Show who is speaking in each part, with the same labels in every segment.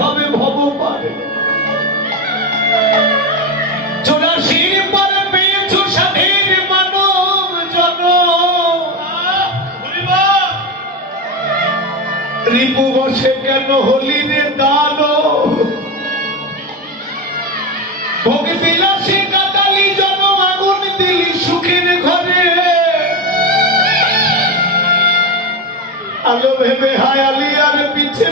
Speaker 1: হবে পারে চৌরাশির পর পেয়েছ স্বাধীন মানব জন রিপু বসে কেন হলি রে দান ভোগ বিলাসী কাটালি জন আগুন দিলি সুখের ঘরে। আলো ভেবে হায়ালি আর পিছে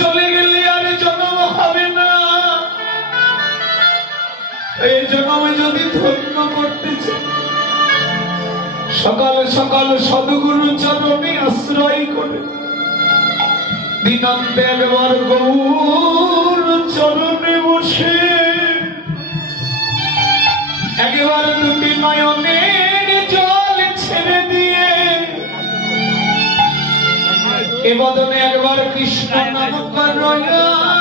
Speaker 1: চলে গেলে আর জনম হবে না। এই জনমে যদি ধন্য করতে সকাল সকাল সদগুরু চরণে আশ্রয় করে, দিনান্তে একবার গৌর চরণে বসে, একবার দুটি নয়নের এ বদনে একবার কৃষ্ণ নাম করয়া